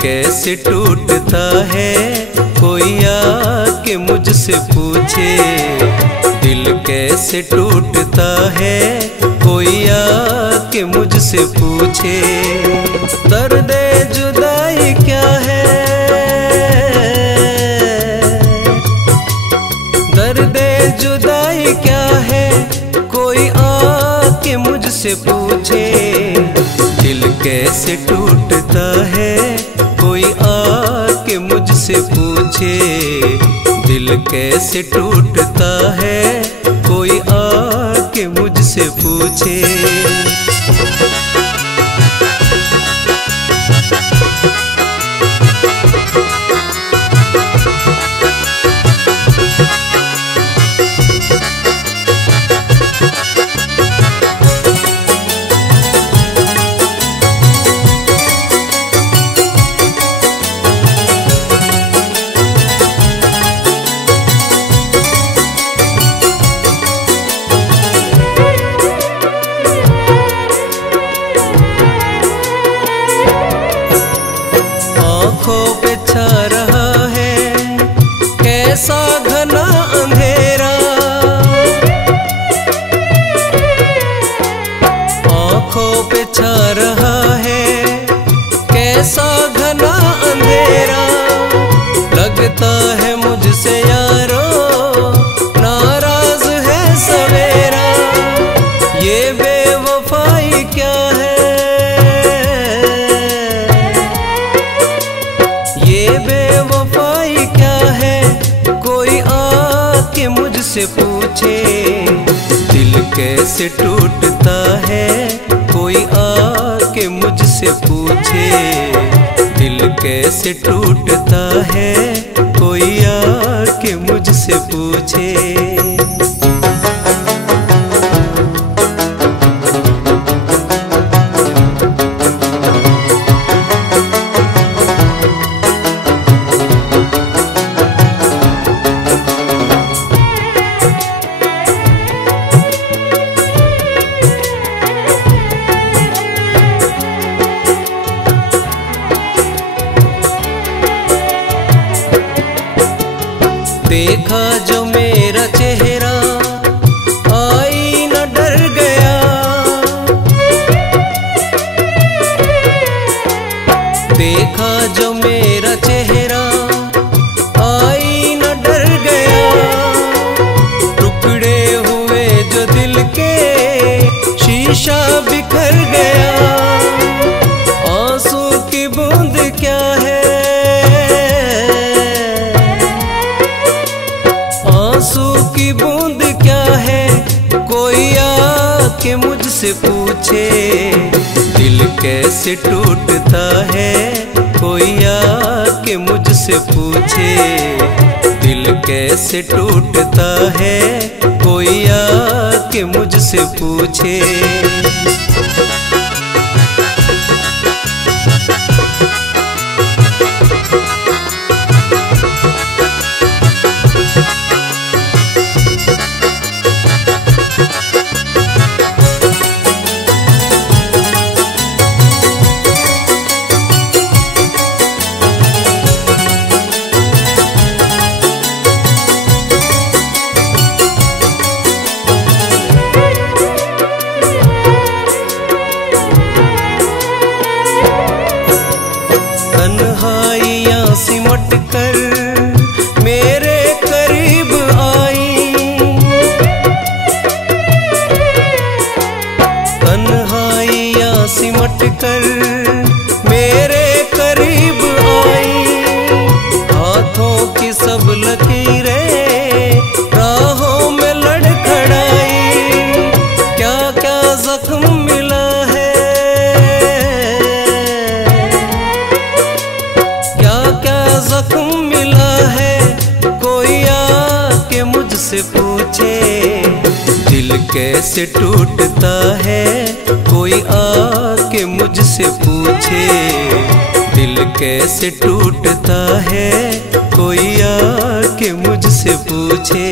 कैसे टूटता है कोई आके मुझसे पूछे। दिल कैसे टूटता है कोई आके मुझसे पूछे। दर्द जुदाई क्या है, दर्द जुदाई क्या है कोई आके मुझसे पूछे। दिल कैसे टूटता है कोई आके मुझसे पूछे। दिल कैसे टूटता है कोई आके मुझसे पूछे। आँखों पे छा रहा है कैसा घना अंधेरा। आँखों पे छा रहा है कैसा घना अंधेरा। लगता है मुझसे यारो नाराज है सवेरा। ये बेवफाई क्या है, ये बेवफाई क्या है कोई आके मुझसे पूछे। दिल कैसे टूटता है कोई आके मुझसे पूछे। दिल कैसे टूटता है कोई आके मुझसे पूछे। देखा जो मेरा चेहरा आई न डर गया। देखा जो मेरा चेहरा आई न डर गया। टुकड़े हुए जो दिल के शीशा बिखर गया। आंसू की बूंद क्या है, आंसू की बूंद क्या है कोई आके मुझसे पूछे। दिल कैसे टूटता है कोई आके मुझसे पूछे। दिल कैसे टूटता है कोई आके मुझसे पूछे। तन्हाइयाँ सिमट कर मेरे करीब आई। तन्हाइयाँ सिमट कर मेरे करीब आई। हाथों की सब लकीरें राहों में लड़खड़ाई। क्या क्या जख्म मिला है, जख्म मिला है कोई आके मुझसे पूछे। दिल कैसे टूटता है कोई आके मुझसे पूछे। दिल कैसे टूटता है कोई आके मुझसे पूछे।